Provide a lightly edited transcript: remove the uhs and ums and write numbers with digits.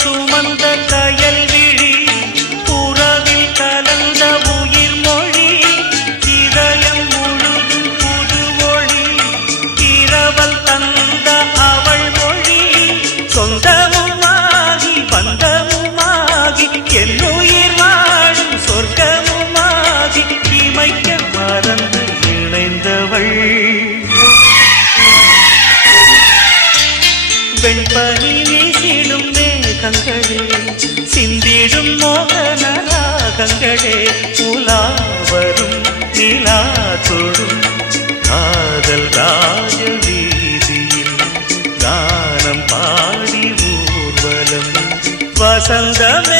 சுமந்த கயல் விழி புறவில் கலந்த உயிர் மொழி இதயம் முழுதும் புது ஒளி இரவல் தந்த அவள் மொழி சொந்தமுமாகி பந்தமுமாகி என்னுயிர் வாழும் சொர்க்கமுமாகி இமைக்க மறந்து இணைந்தவள் வெண்பனி வீசிடும் மேகங்களே சிந்திடும் மோகன ராகங்களே உலாவரும் நிலா தொடும் காதல் ராஜ வீதியில் கானம் பாடி ஊர்வலம் வசந்தமே